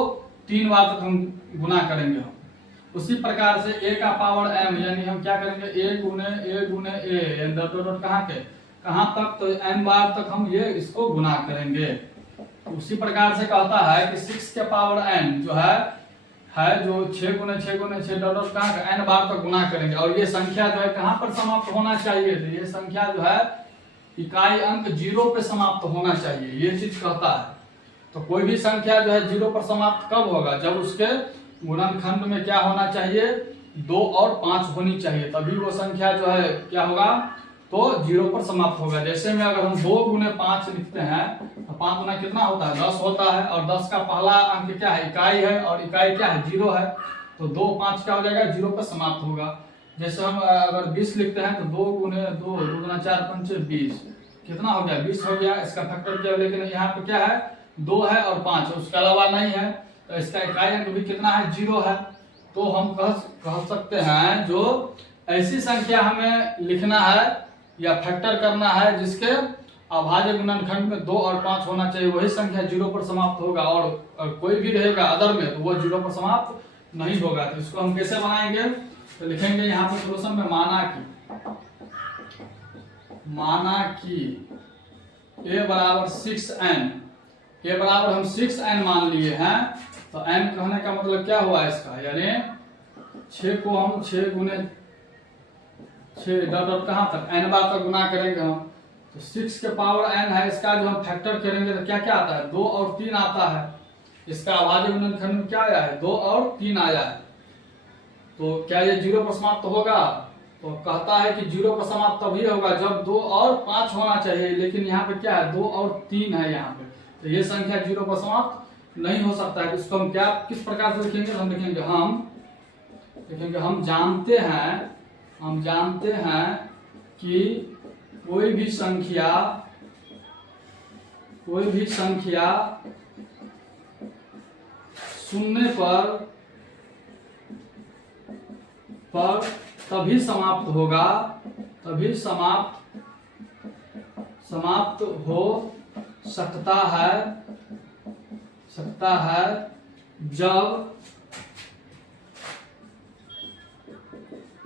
3 बार तक हम गुना करेंगे हम। उसी प्रकार से a का पावर m यानी हम क्या करेंगे? a गुने a यानी डॉट डॉट डॉट कहां तक? तो n बार तक हम ये इसको गुना करेंगे। उसी प्रकार से कहता है कि 6 के पावर n जो है जो 6 गुने 6 गुने 6 डॉट डॉट कहां n बार तक गुना करेंगे। और ये संख्या जो है कहां पर समाप्त होना चाहिए? तो ये संख्या जो है इकाई अंक 0 पे समाप्त होना चाहिए, ये चीज कहता है। तो कोई भी संख्या जो है 0 पर समाप्त कब होगा? जब उसके गुणनखंड में क्या होना चाहिए? 2 और 5 होनी चाहिए, तभी वो संख्या जो है क्या होगा? तो 0 पर समाप्त होगा। जैसे में अगर हम 2 गुने 5 लिखते हैं तो 5 गुना कितना होता है? 10 होता है, और 10 का पहला अंक क्या है? इकाई है, और इकाई क्या है? 0 है। तो 2 5 क्या हो जाएगा? 0 पर समाप्त होगा। जैसे हम अगर 20 लिखते हैं तो 2 गुने 2 2 गुना 4 5 20 कितना हो गया? 20 हो गया। इसका फैक्टर क्या? लेकिन यहाँ पे क्या है? 2 है और 5 उसके अलावा नहीं है, तो इसका इकाई अंक भी कितना है? 0 है। तो हम कह सकते हैं जो ऐसी संख्या हमें लिखना है या फैक्टर करना है जिसके अभाज्य गुणनखंड में 2 और 5 होना चाहिए, वही संख्या 0 पर समाप्त होगा। और कोई भी रहेगा अदर में तो वो 0 पर समाप्त नहीं होगा। तो इसको हम कैसे बनाएंगे? तो लिखेंगे यहाँ पर सोल्यूशन में माना कि a बराबर 6n, a बराबर हम 6n मान लिए हैं। तो n कहने का मतलब क्या हुआ इसका? यानी 6 को हम 6 गुने 6 डॉट कहाँ तक n बार तक गुना करेंगे हम, तो 6 के पावर n है, इसका जो हम फैक्टर करेंगे तो क्या क्या आता है, 2 और 3 आता है। इसका अभाज्य गुणनखंड में क्या आया है, 2 और 3 आया है। तो क्या ये 0 पर समाप्त होगा, तो कहता है कि 0 पर समाप्त तभी होगा जब 2 और 5 होना चाहिए, लेकिन यहाँ पे क्या है, 2 और 3 है यहाँ पे, तो ये संख्या 0 पर समाप्त नहीं हो सकता है। इसको हम क्या किस प्रकार से लिखेंगे, हम लिखेंगे हम जानते हैं कि कोई भी संख्या शून्य पर तभी समाप्त हो सकता है जब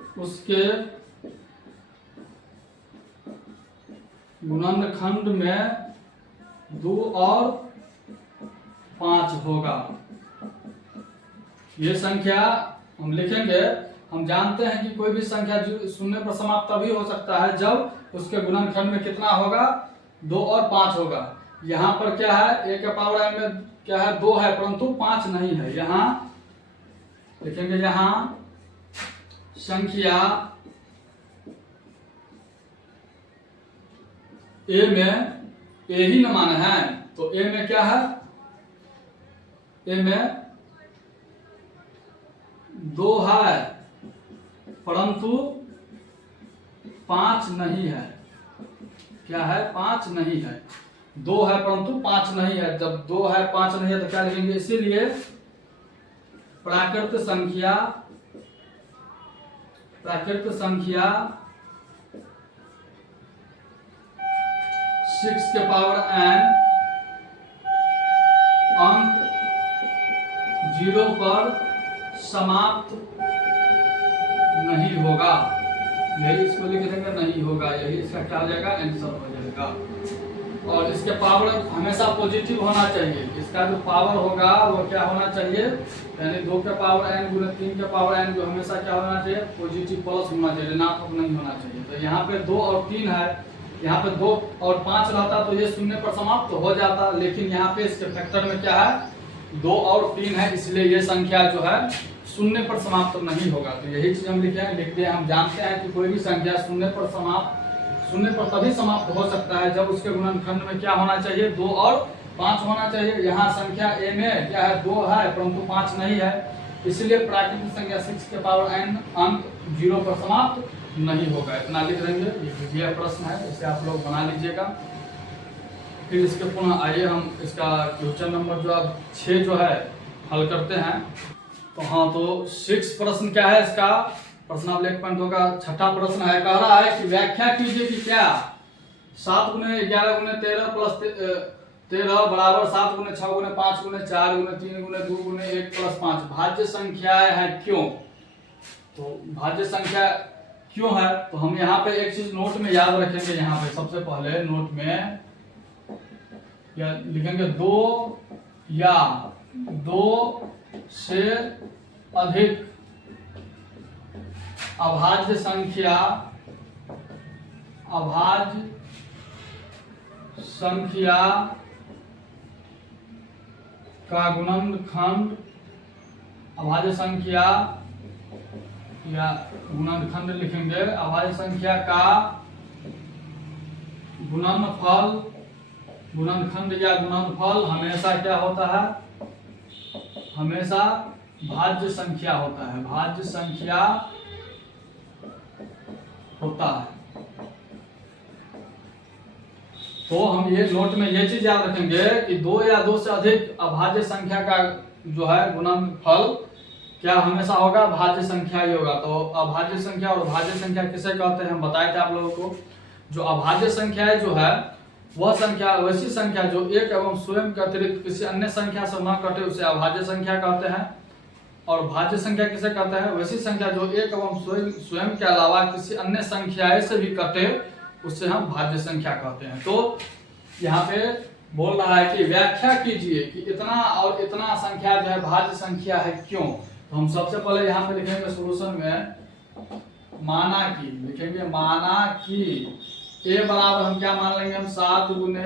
उसके गुणनखंड में 2 और 5 होगा। ये संख्या हम लिखेंगे, हम जानते हैं कि कोई भी संख्या शून्य पर समाप्त तभी हो सकता है जब उसके गुणनखंड में कितना होगा, 2 और 5 होगा। यहाँ पर क्या है, a के पावर n में क्या है, 2 है परंतु 5 नहीं है। यहाँ लिखेंगे, यहाँ संख्या a में a ही न मान है, तो a में क्या है, a में 2 है परंतु 5 नहीं है। क्या है, 5 नहीं है। 2 है परंतु 5 नहीं है। जब 2 है 5 नहीं है तो क्या लिखेंगे, इसीलिए प्राकृत संख्या 6 के पावर n अंक 0 पर समाप्त नहीं होगा। यही इसको लिख देंगे, नहीं होगा, यही इसका क्या हो जाएगा, आंसर हो जाएगा। और इसके पावर हमेशा पॉजिटिव होना चाहिए। इसका जो पावर होगा वो क्या होना चाहिए, यानी 2 के पावर n गुणे 3 के पावर n जो हमेशा क्या होना चाहिए, पॉजिटिव प्लस होना चाहिए, ऋणात्मक नहीं होना चाहिए। तो यहाँ पे 2 और 3 है, यहाँ पे 2 और 5 रहता तो ये शून्य पर समाप्त हो जाता, लेकिन यहाँ पे इसके फैक्टर में क्या है, 2 और 3 है, इसलिए ये संख्या जो है शून्य पर समाप्त नहीं होगा। तो यही चीज हम लिखते हैं, हम जानते हैं कि कोई भी संख्या शून्य पर तभी समाप्त हो सकता है जब उसके गुणनखंड में क्या होना चाहिए, 2 और 5 होना चाहिए। यहाँ संख्या a में क्या है, 2 है परंतु 5 नहीं है, इसलिए प्राकृतिक संख्या 6 के पावर n अंक 0 पर समाप्त नहीं होगा। इतना लिख देंगे। ये प्रश्न है, इसे आप लोग बना लीजिएगा। फिर इसके पुनः आइए हम इसका क्वेश्चन नंबर जो अब 6 जो है हल करते हैं। तो हाँ, तो 6 प्रश्न क्या है, इसका प्रश्न आप लेख पॉइंट होगा। छठा प्रश्न है, कह रहा है कि व्याख्या कीजिए कि क्या 7 गुने 11 गुने 13 प्लस 13 बराबर 7 गुने 6 गुने 5 गुने 4 गुने 3 गुने 2 गुने 1 प्लस 5 भाज्य संख्याएं हैं क्यों। तो भाज्य संख्या क्यों है, तो हम यहाँ पे एक चीज नोट में याद रखेंगे। यहाँ पे सबसे पहले नोट में या लिखेंगे 2 या 2 से अधिक अभाज्य संख्या का गुणनखंड, अभाज्य संख्या या गुणनखंड लिखेंगे, अभाज्य संख्या का गुणनफल, गुणनखंड या गुणनफल हमेशा क्या होता है, हमेशा भाज्य संख्या होता है, भाज्य संख्या होता है। तो हम ये नोट में ये चीज याद रखेंगे कि 2 या 2 से अधिक अभाज्य संख्या का जो है गुणनफल क्या हमेशा होगा, भाज्य संख्या ही होगा। तो अभाज्य संख्या और भाज्य संख्या किसे कहते हैं, हम बताए थे आप लोगों को। जो अभाज्य संख्या जो है वह संख्या, वैसी संख्या जो एक एवं स्वयं के अतिरिक्त किसी अन्य संख्या से न कटे उसे अभाज्य संख्या कहते हैं। और भाज्य संख्या किसे कहते हैं, वैसी संख्या जो एक एवं स्वयं के अलावा किसी अन्य संख्या से भी कटे उससे हम भाज्य संख्या कहते हैं। तो यहाँ पे बोल रहा है कि व्याख्या कीजिए कि इतना और इतना संख्या जो है भाज्य संख्या है क्यों। तो हम सबसे पहले यहाँ पे लिखेंगे सोल्यूशन में, माना कि लिखेंगे, माना कि ए बराबर हम क्या मान लेंगे, हम 7 गुने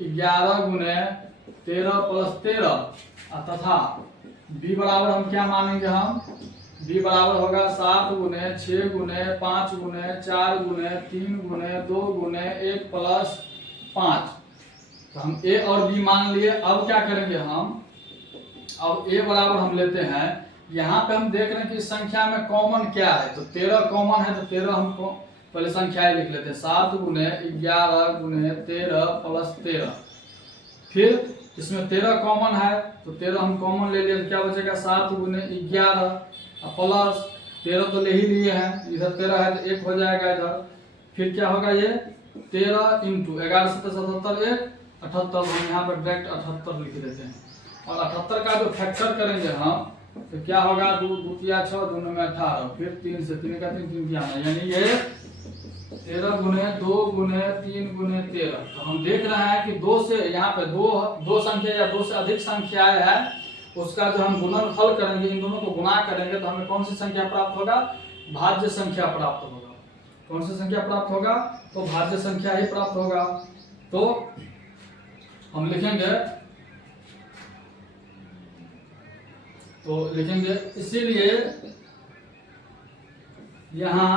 11 गुने 13 प्लस 13, तथा बी बराबर हम क्या मानेंगे, हम बी बराबर होगा 7 गुने 6 गुने 5 गुने 4 गुने 3 गुने 2 गुने 1 प्लस 5। तो हम ए और बी मान लिए। अब क्या करेंगे हम, अब ए बराबर हम लेते हैं, यहाँ पे हम देख रहे हैं कि इस संख्या में कॉमन क्या है, तो 13 कॉमन है, तो 13 हमको पहले संख्याएं लिख लेते हैं, 7 गुने 11 गुने 13 प्लस 13। फिर इसमें 13 कॉमन है, तो 13 हम कॉमन ले लिए, तो क्या बचेगा 7 गुने 11 प्लस 13 तो ले ही लिए हैं, इधर 13 है तो 1 हो जाएगा इधर। फिर क्या होगा, ये 13 इंटू 11 7 77 1 78, हम यहाँ पर डायरेक्ट 78 लिख देते हैं। और 78 का जो फैक्टर करेंगे हम, तो क्या होगा, 2 2 6 2 में 18, फिर 3 से 3 का 3 3 की आना, यानी ये 13 गुने 2 गुने 3 गुने 13। तो हम देख रहे हैं कि 2 से यहाँ पे दो संख्या या 2 से अधिक संख्याएं है, उसका जो हम गुणनफल करेंगे, इन दोनों को गुणा करेंगे, तो हमें कौन सी संख्या प्राप्त होगा, भाज्य संख्या प्राप्त होगा। कौन सी संख्या प्राप्त होगा, तो भाज्य संख्या ही प्राप्त होगा। तो हम लिखेंगे, तो लिखेंगे इसीलिए यहां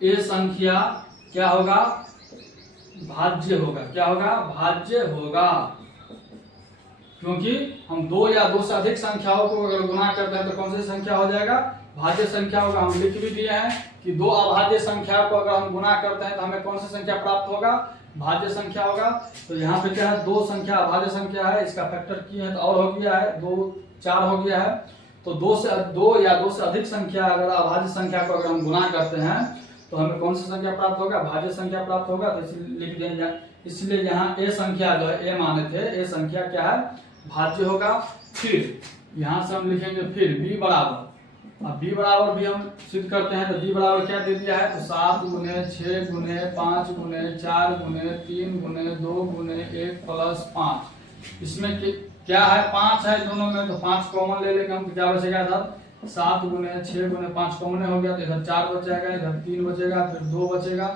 ए संख्या क्या होगा, भाज्य होगा। क्या होगा, भाज्य होगा, क्योंकि हम 2 या 2 से अधिक संख्याओं को अगर गुणा करते हैं तो कौन सी संख्या हो जाएगा, भाज्य संख्या होगा। हम लिख भी दिए हैं कि 2 अभाज्य संख्या को अगर हम गुणा करते हैं तो हमें कौन सी संख्या प्राप्त होगा, भाज्य संख्या होगा। तो यहाँ पे क्या है, 2 संख्या अभाज्य संख्या है, इसका फैक्टर किए हैं तो और हो गया है, 2 4 हो गया है। तो 2 या 2 से अधिक संख्या अगर अभाज्य संख्या को अगर हम गुणा करते हैं तो हमें कौन सी संख्या प्राप्त होगा, भाज्य संख्या प्राप्त होगा। तो इसलिए लिख देंगे, इसलिए यहाँ ए संख्या जो है, ए माने थे, ए संख्या क्या है, भाज्य होगा। फिर यहाँ से हम लिखेंगे फिर बी बराबर, अब बी बराबर भी हम सिद्ध करते हैं, तो बी बराबर क्या दे दिया है, तो 7 गुने 6 गुने 5 गुने 4 गुने 3 गुने 2 गुने 1 प्लस 5। इसमें क्या है, 5 है दोनों में, तो 5 कॉमन ले लेंगे हम, तो क्या बचेगा इधर, 7 गुने 6 गुने 5 कॉमन हो गया, तो इधर 4 बच जाएगा, इधर 3 बचेगा, फिर 2 बचेगा,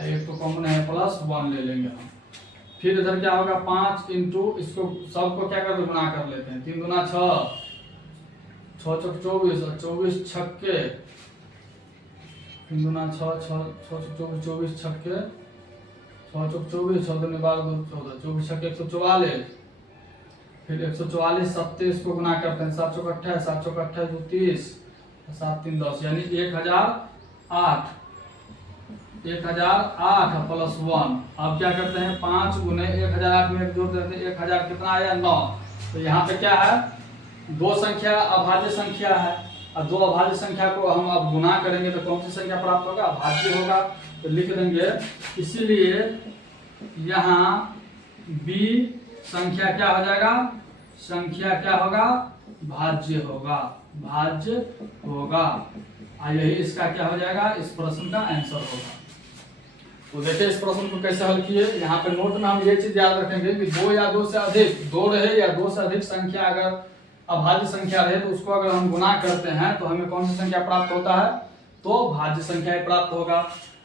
एक तो कॉमन है प्लस 1 ले लेंगे हम। फिर इधर क्या होगा, 5 इंटू, इसको सबको क्या करते गुणा कर लेते हैं, 3 गुना 6 6 चौक 24 और 24 छक्के, 3 गुना 6 6 24 24 छक्के, 6 चौक 24 6 दूनी 12 14 24 छक्के 144। फिर 144 27 को गुणा करते हैं, 7 चौक 28 7 चौक 28 30 7 3 10, यानी 1008 प्लस 1। अब क्या करते हैं, 5 गुने 1008 में जोड़ देते हैं, 1000 कितना आया, 9। तो यहाँ पे क्या है, 2 संख्या अभाज्य संख्या है, और 2 अभाज्य संख्या को हम अब गुणा करेंगे तो कौन सी संख्या प्राप्त होगा, भाज्य होगा। तो लिख देंगे, इसीलिए यहाँ बी संख्या क्या हो जाएगा, संख्या क्या होगा, भाज्य होगा, भाज्य होगा। यही इसका क्या हो जाएगा, इस प्रश्न का आंसर होगा। तो देखिए इस प्रश्न को कैसे हल किए, यहाँ पे नोट में हम ये चीज याद रखेंगे कि 2 या 2 से अधिक, 2 रहे या 2 से अधिक संख्या अगर अभाज्य संख्या रहे, तो उसको अगर हम गुणा करते हैं तो हमें कौन सी संख्या प्राप्त होता है, तो भाज्य संख्या प्राप्त होगा।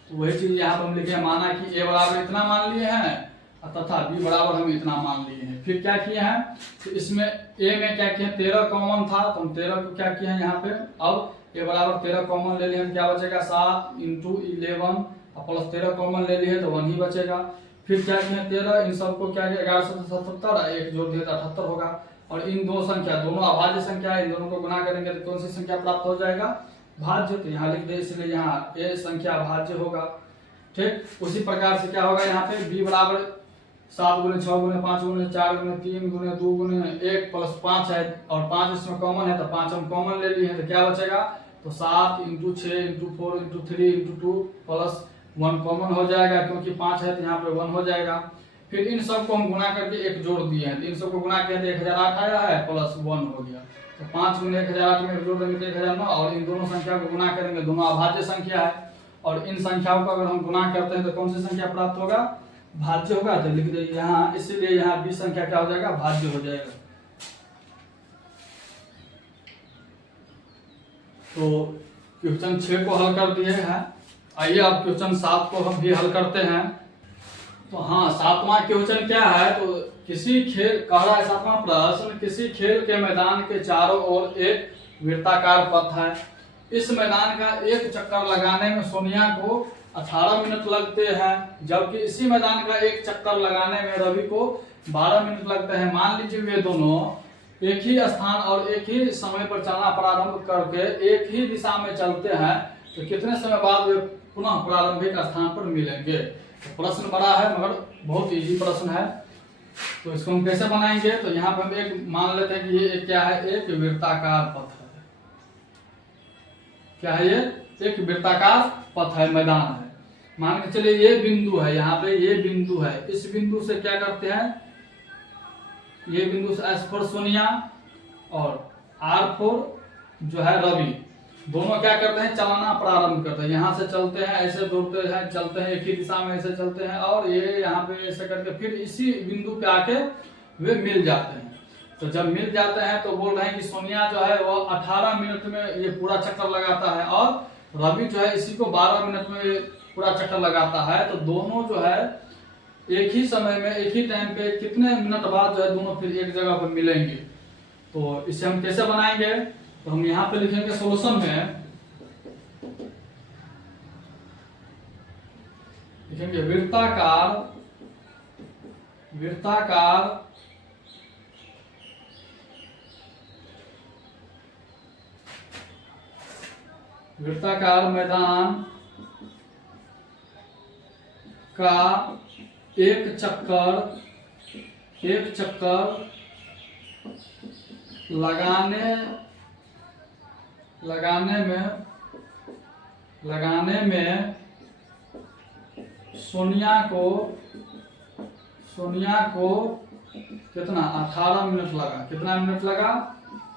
तो वही चीज यहाँ पर हम लिखे, माना कि ए बराबर इतना मान लिए हैं तथा बी बराबर हम इतना मान लिए हैं। फिर क्या किए हैं, तो इसमें ए में क्या किए, 13 कॉमन था, तो हम 13 को क्या किए हैं यहाँ पे, अब ए बराबर 13 कॉमन ले लिए, क्या बचेगा 7 इंटू 11 प्लस 13 कॉमन ले लिए तो 1 ही बचेगा। फिर क्या किए 13, इन सबको क्या किया 11 77 एक जोड़ दिया तो 78 होगा। और इन 2 संख्या, दोनों अभाज्य संख्या है, इन दोनों को गुणा करेंगे तो कौन सी संख्या प्राप्त हो जाएगा, भाज्य। तो यहाँ लिख दे, इसलिए यहाँ ए संख्या भाज्य होगा। ठीक उसी प्रकार से क्या होगा, यहाँ पे बी बराबर 7 गुने 6 गुने 5 गुने 4 गुने 3 गुने 2 गुने 1 प्लस 5 है, और 5 इसमें कॉमन है तो 5 हम कॉमन ले लिए हैं, तो क्या बचेगा, तो 7 into 6 into 4 into 3 into 2 plus 1 common हो जाएगा, क्योंकि 5 है तो यहाँ पे 1 हो जाएगा। फिर इन सब को हम गुणा करके एक जोड़ दिए हैं, तो इन सब को गुणा किया तो 1008 आया है प्लस 1 हो गया। तो 5 गुने 1008 में जोड़ देंगे तो 1009, और इन दोनों संख्या को गुणा करेंगे, दोनों अभाज्य संख्या है, और इन संख्याओं को अगर हम गुणा करते हैं तो कौन सी संख्या प्राप्त होगा, भाज्य होगा। तो लिख दीजिए यहाँ, इसीलिए यहाँ बी संख्या क्या हो जाएगा, भाज्य हो जाएगा। तो क्वेश्चन 6 को हल कर दिए हैं। आइए अब क्वेश्चन 7 को हम भी हल करते हैं। तो हाँ, 7वां क्वेश्चन क्या है, तो किसी खेल कह रहा है 7वां प्रश्न, किसी खेल के मैदान के चारों ओर एक वृत्ताकार पथ है। इस मैदान का एक चक्कर लगाने में सोनिया को 18 मिनट लगते हैं, जबकि इसी मैदान का एक चक्कर लगाने में रवि को 12 मिनट लगते हैं। मान लीजिए वे दोनों एक ही स्थान और एक ही समय पर चलना प्रारंभ करके एक ही दिशा में चलते हैं, तो कितने समय बाद वे पुनः प्रारंभिक स्थान पर मिलेंगे। तो प्रश्न बड़ा है मगर बहुत इजी प्रश्न है। तो इसको हम कैसे बनाएंगे, तो यहाँ पर हम एक मान लेते हैं कि ये क्या है, एक वृत्ताकार पथ है। क्या है ये, एक वृत्ताकार पथ है, मैदान है। मान के चलिए ये बिंदु है, यहाँ पे ये बिंदु है। इस बिंदु से क्या करते हैं, ये बिंदु से S4 सोनिया और R4 जो है रवि, दोनों क्या करते हैं, चलना प्रारंभ करते हैं। यहाँ से चलते हैं, ऐसे दौड़ते हैं, चलते हैं एक ही दिशा में, ऐसे चलते हैं और ये यहाँ पे ऐसे करके फिर इसी बिंदु पे आके वे मिल जाते हैं। तो जब मिल जाते हैं तो बोल रहे हैं कि सोनिया जो है वो 18 मिनट में ये पूरा चक्कर लगाता है और रवि जो है इसी को 12 मिनट में पूरा चक्कर लगाता है। तो दोनों जो है एक ही समय में एक ही टाइम पे कितने मिनट बाद जो है दोनों फिर एक जगह पर मिलेंगे। तो इसे हम कैसे बनाएंगे, तो हम यहाँ पे लिखेंगे सोल्यूशन में, लिखेंगे वृत्ताकार मैदान का एक चक्कर लगाने में सोनिया को कितना 18 मिनट लगा। कितना मिनट लगा,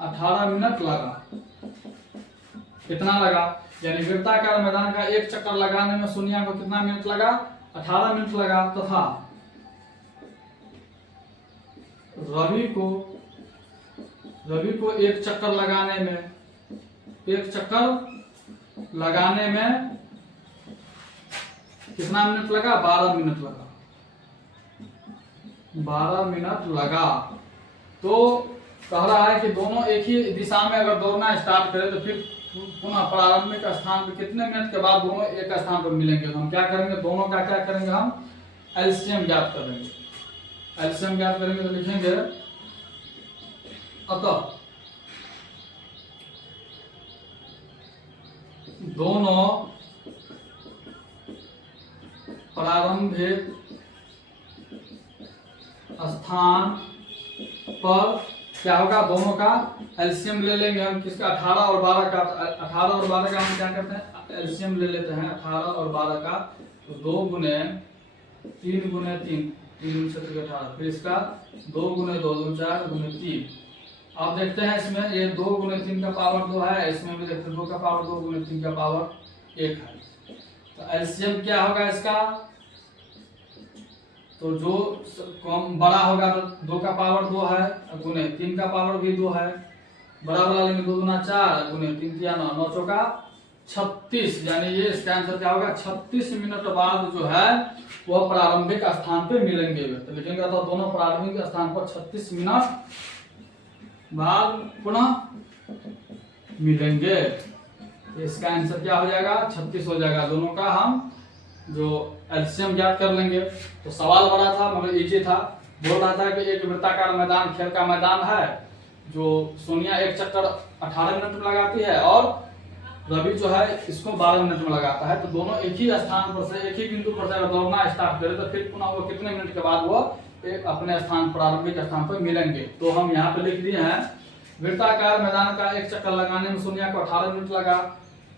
18 मिनट लगा। कितना लगा, यानी वृत्ताकार मैदान का एक चक्कर लगाने में सोनिया को कितना मिनट लगा, 18 मिनट लगा। तथा रवि को एक चक्कर लगाने में कितना मिनट लगा, 12 मिनट लगा। 12 मिनट लगा। तो कह रहा है कि दोनों एक ही दिशा में अगर दौड़ना स्टार्ट करें तो फिर पुनः प्रारंभिक स्थान पर कितने मिनट के बाद दोनों एक स्थान पर मिलेंगे। तो हम क्या करेंगे, दोनों का क्या करेंगे, हम एलसीएम ज्ञात करेंगे। एलसीएम ज्ञात करेंगे तो लिखेंगे अतः दोनों प्रारंभिक स्थान पर क्या होगा, दोनों का एलसीएम ले लेंगे हम। किसका, 18 और 12 का। 18 और 12 का हम क्या करते हैं, एलसीएम ले लेते हैं 18 और 12 का। तो 2 गुने 3 गुने 3, 3 से 18, फिर इसका 2 गुने 2, 2 4 गुने 3। अब देखते हैं इसमें ये 2 गुने 3 का पावर 2 है, इसमें भी देखते हैं 2 का पावर 2 गुने 3 का पावर 1 है। तो एलसीएम क्या होगा इसका, तो जो कम बड़ा होगा तो 2 का पावर 2 है गुने 3 का पावर भी 2 है, बड़ा वाला लेंगे 2 गुना 4 गुने 3 या 9, 9 चौका 36, यानी ये इसका आंसर क्या होगा, 36 मिनट बाद जो है वह प्रारंभिक स्थान पे मिलेंगे। तो लिखेंगे तो दोनों प्रारंभिक स्थान पर 36 मिनट बाद पुनः मिलेंगे। तो इसका आंसर क्या हो जाएगा, 36 हो जाएगा। दोनों का हम जो एलसीएम ज्ञात कर लेंगे। तो सवाल बड़ा था मगर इजी था। बोल रहा था कि एक वृत्ताकार मैदान खेल का मैदान है, जो सोनिया एक चक्कर 18 मिनट में लगाती है और रवि जो है इसको 12 मिनट में लगाता है। तो दोनों एक ही स्थान पर से, एक ही बिंदु पर से दौड़ना स्टार्ट करे तो फिर पुनः वो कितने मिनट के बाद वो एक अपने स्थान प्रारंभिक स्थान पर मिलेंगे। तो हम यहाँ पे लिख दिए हैं वृत्ताकार मैदान का एक चक्कर लगाने में सोनिया को 18 मिनट लगा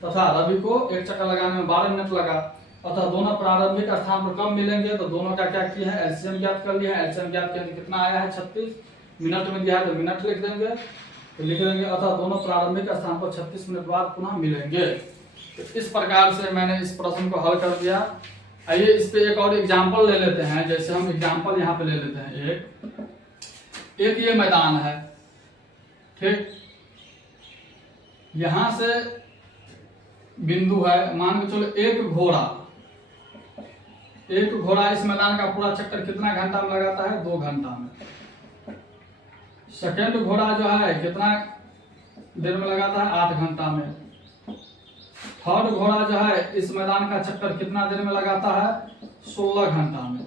तथा रवि को एक चक्कर लगाने में 12 मिनट लगा, अतः दोनों प्रारंभिक स्थान पर कब मिलेंगे। तो दोनों का क्या किया है, एलसीएम ज्ञात कर लिया है। एलसीएम ज्ञात करके कितना आया है, 36 मिनट में दिया है तो मिनट लिख देंगे। तो लिख देंगे अतः दोनों प्रारंभिक स्थान पर 36 मिनट बाद पुनः मिलेंगे। तो इस प्रकार से मैंने इस प्रश्न को हल कर दिया। आइए इस पे एक और एग्जाम्पल ले लेते हैं। जैसे हम एग्जाम्पल यहाँ पे ले लेते हैं, एक ये मैदान है, ठीक। यहाँ से बिंदु है, मान के चलो एक घोड़ा इस मैदान का पूरा चक्कर कितना घंटा में लगाता है? 2 घंटा में। सेकंड घोड़ा जो है कितना देर में लगाता है? 8 घंटा में। थर्ड घोड़ा जो है इस मैदान का चक्कर कितना देर में लगाता है? 16 घंटा में।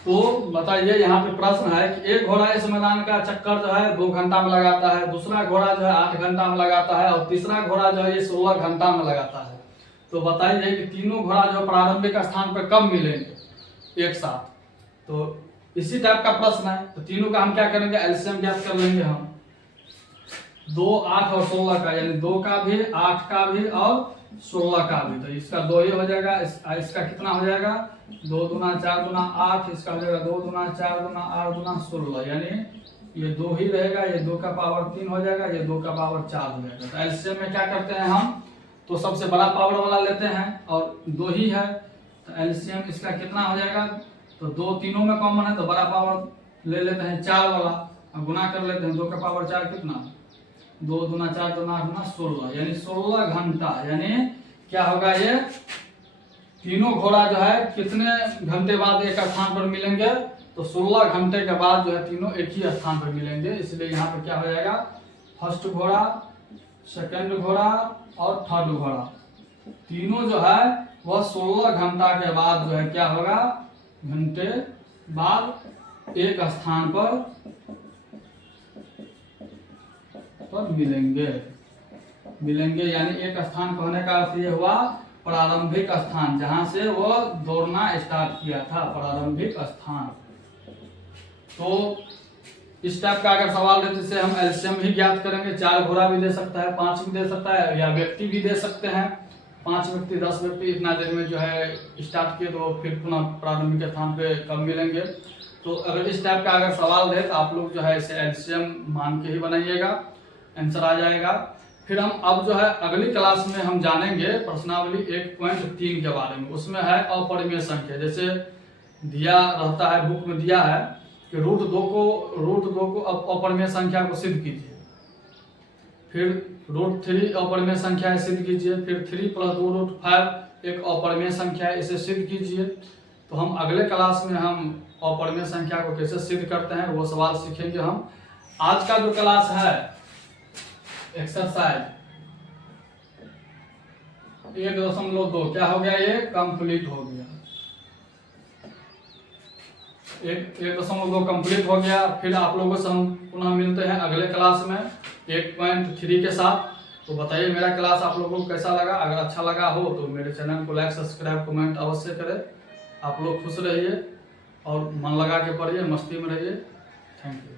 तो बताइए, यहाँ पे प्रश्न है कि एक घोड़ा इस मैदान का चक्कर जो है 2 घंटा में लगाता है, दूसरा घोड़ा जो है 8 घंटा में लगाता है और तीसरा घोड़ा जो है ये 16 घंटा में लगाता है। तो बताइए कि तीनों घोड़ा जो प्रारंभिक स्थान पर कब मिलेंगे एक साथ? तो इसी टाइप का प्रश्न है। तो तीनों का हम क्या करेंगे? एलसीएम ज्ञात कर लेंगे हम। 2, 8 और 16 का, यानी 2 का भी, 8 का भी और 16 का भी। तो इसका 2 ही हो जाएगा। इसका कितना हो जाएगा? 2 दूना 4 दूना 8, इसका हो जाएगा 2 दूना 4 दूना 8 दूना 16, यानी ये 2 ही रहेगा, ये 2 का पावर 3 हो जाएगा, ये 2 का पावर 4 हो जाएगा। तो एलसीएम में क्या करते हैं हम? तो सबसे बड़ा पावर वाला लेते हैं और 2 ही है, तो एलसीएम इसका कितना हो जाएगा? तो 2 तीनों में कॉमन है, तो बड़ा पावर ले लेते हैं 4 वाला और गुना कर लेते हैं। 2 का पावर 4 कितना? 2 दूना 4 दूना 8 दूना 16, यानी 16 घंटा। यानी क्या होगा? ये तीनों घोड़ा जो है कितने घंटे बाद एक स्थान पर मिलेंगे? तो 16 घंटे के बाद जो है तीनों एक ही स्थान पर मिलेंगे। इसलिए यहाँ पे क्या हो जाएगा? फर्स्ट घोड़ा, सेकंड घोड़ा और थर्ड घोड़ा, तीनों जो है वह 16 घंटा के बाद जो है क्या होगा? घंटे बाद एक स्थान पर मिलेंगे। यानी एक स्थान पर होने का अर्थ ये हुआ प्रारंभिक स्थान, जहां से वो दौड़ना स्टार्ट किया था, प्रारंभिक स्थान। तो इस टाइप का अगर सवाल देते से हम एलसीएम भी ज्ञात करेंगे। 4 घोड़ा भी दे सकता है, 5 भी दे सकता है, या व्यक्ति भी दे सकते हैं। 5 व्यक्ति 10 व्यक्ति इतना देर में जो है स्टार्ट किए तो फिर पुनः प्रारंभिक स्थान पे कब मिलेंगे। तो अगर इस टाइप का अगर सवाल दे तो आप लोग जो है इसे एलसीएम मान के ही बनाइएगा, आंसर आ जाएगा। फिर हम अब जो है अगली क्लास में हम जानेंगे प्रश्नावली 1.3 के बारे में। उसमें है अपरिमेय संख्या। जैसे दिया रहता है, बुक में दिया है कि रूट 2 को अपरिमेय संख्या को सिद्ध कीजिए, फिर √3 अपरिमेय संख्या है सिद्ध कीजिए, फिर 3 + 2 √5 एक अपरिमेय संख्या है, इसे सिद्ध कीजिए। तो हम अगले क्लास में हम अपरिमेय संख्या को कैसे सिद्ध करते हैं वो सवाल सीखेंगे हम। आज का जो क्लास है एक्सरसाइज 1.2 क्या हो गया? ये कंप्लीट हो गया। 1.2 कंप्लीट हो गया। फिर आप लोगों से हम पुनः मिलते हैं अगले क्लास में 1.3 के साथ। तो बताइए मेरा क्लास आप लोगों को कैसा लगा? अगर अच्छा लगा हो तो मेरे चैनल को लाइक सब्सक्राइब कमेंट अवश्य करें। आप लोग खुश रहिए और मन लगा के पढ़िए, मस्ती में रहिए। Thank you.